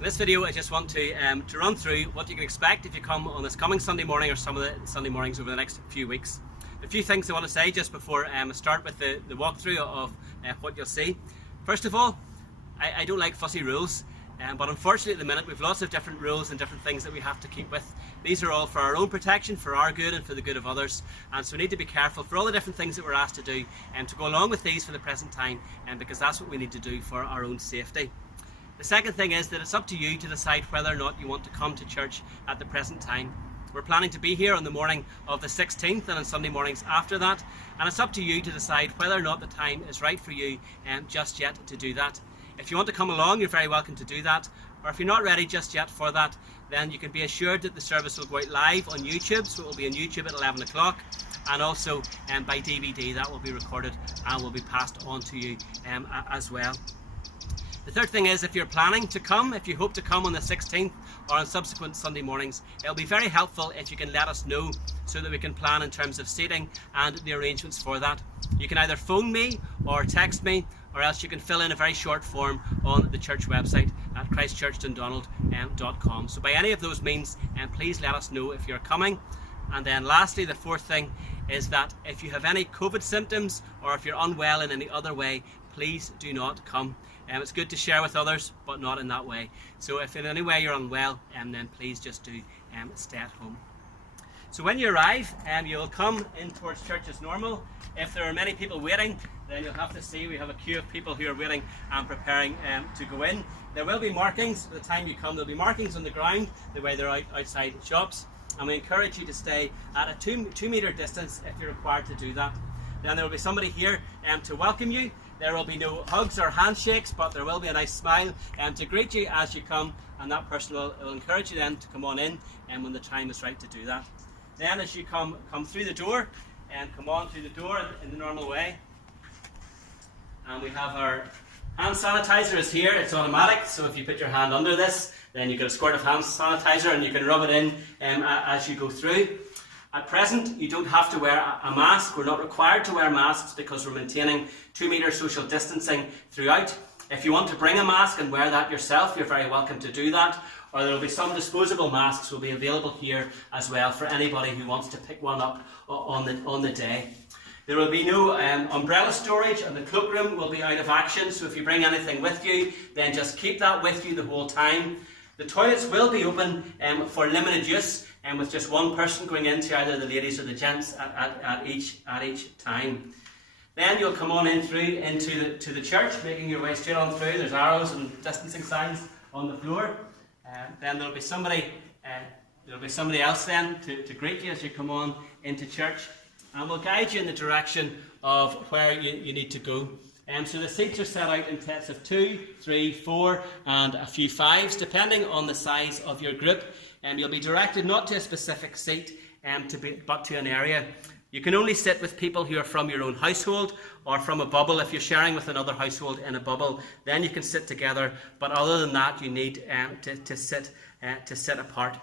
In this video, I just want to run through what you can expect if you come on this coming Sunday morning or some of the Sunday mornings over the next few weeks. A few things I want to say just before I start with the walkthrough of what you'll see. First of all, I don't like fussy rules, but unfortunately at the minute we've lots of different rules and different things that we have to keep with. These are all for our own protection, for our good and for the good of others, and so we need to be careful for all the different things that we're asked to do and to go along with these for the present time, because that's what we need to do for our own safety. The second thing is that it's up to you to decide whether or not you want to come to church at the present time. We're planning to be here on the morning of the 16th and on Sunday mornings after that, and it's up to you to decide whether or not the time is right for you just yet to do that. If you want to come along, you're very welcome to do that, or if you're not ready just yet for that, then you can be assured that the service will go out live on YouTube, so it will be on YouTube at 11 o'clock, and also by DVD that will be recorded and will be passed on to you as well. The third thing is, if you're planning to come, if you hope to come on the 16th or on subsequent Sunday mornings, it'll be very helpful if you can let us know so that we can plan in terms of seating and the arrangements for that. You can either phone me or text me, or else you can fill in a very short form on the church website at christchurchdundonald.com. So by any of those means, please let us know if you're coming. And then lastly, the fourth thing is that if you have any COVID symptoms or if you're unwell in any other way, please do not come. It's good to share with others, but not in that way. So if in any way you're unwell, then please just do stay at home. So when you arrive, you'll come in towards church as normal. If there are many people waiting, then you'll have to see we have a queue of people who are waiting and preparing to go in. There will be markings by the time you come. There'll be markings on the ground the way they're outside shops, and we encourage you to stay at a 2 meter distance if you're required to do that. Then there will be somebody here to welcome you. There will be no hugs or handshakes, but there will be a nice smile to greet you as you come, and that person will encourage you then to come on in when the time is right to do that. Then as you come through the door, and come on through the door in the normal way, and we have our hand sanitizer is here. It's automatic, so if you put your hand under this, then you get a squirt of hand sanitizer and you can rub it in as you go through. At present, you don't have to wear a mask. We're not required to wear masks because we're maintaining 2 meter social distancing throughout. If you want to bring a mask and wear that yourself, you're very welcome to do that. Or there will be some disposable masks will be available here as well for anybody who wants to pick one up on the day. There will be no umbrella storage, and the cloakroom will be out of action. So if you bring anything with you, then just keep that with you the whole time. The toilets will be open for limited use, and with just one person going into either the ladies or the gents at each time. Then you'll come on in through into the church, making your way straight on through. There's arrows and distancing signs on the floor. Then there'll be somebody else then to greet you as you come on into church, and we'll guide you in the direction of where you need to go. So the seats are set out in sets of 2, 3, 4 and a few 5s, depending on the size of your group. You'll be directed not to a specific seat, but to an area. You can only sit with people who are from your own household or from a bubble. If you're sharing with another household in a bubble, then you can sit together. But other than that, you need to sit apart.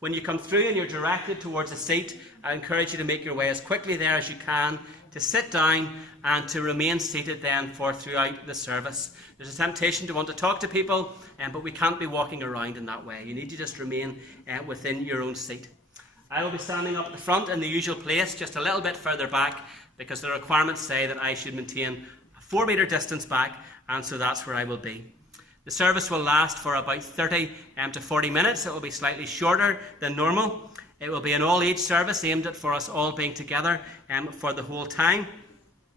When you come through and you're directed towards a seat, I encourage you to make your way as quickly there as you can, to sit down and to remain seated then throughout the service. There's a temptation to want to talk to people, but we can't be walking around in that way. You need to just remain within your own seat. I will be standing up at the front in the usual place, just a little bit further back, because the requirements say that I should maintain a 4 meter distance back, and so that's where I will be. The service will last for about 30 to 40 minutes. It will be slightly shorter than normal. It will be an all-age service aimed at for us all being together for the whole time.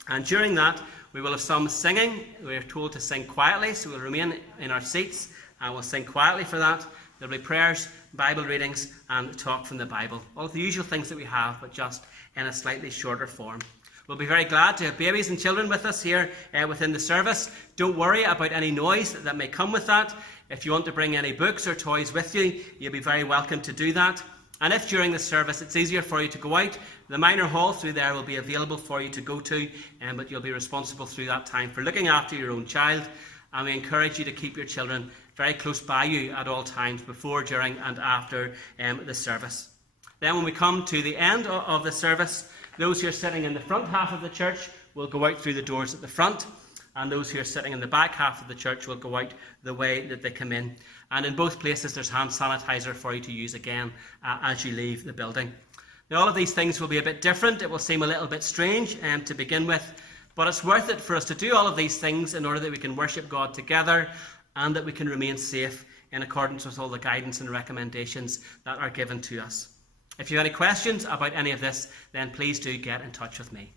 And during that, we will have some singing. We are told to sing quietly, so we'll remain in our seats and we'll sing quietly for that. There will be prayers, Bible readings and talk from the Bible. All of the usual things that we have, but just in a slightly shorter form. We'll be very glad to have babies and children with us here within the service. Don't worry about any noise that may come with that. If you want to bring any books or toys with you, you'll be very welcome to do that. And if during the service it's easier for you to go out, the minor hall through there will be available for you to go to, but you'll be responsible through that time for looking after your own child. And we encourage you to keep your children very close by you at all times, before, during and after the service. Then when we come to the end of the service, those who are sitting in the front half of the church will go out through the doors at the front, and those who are sitting in the back half of the church will go out the way that they come in. And in both places there's hand sanitizer for you to use again as you leave the building. Now, all of these things will be a bit different. It will seem a little bit strange to begin with, but it's worth it for us to do all of these things in order that we can worship God together and that we can remain safe in accordance with all the guidance and recommendations that are given to us. If you have any questions about any of this, then please do get in touch with me.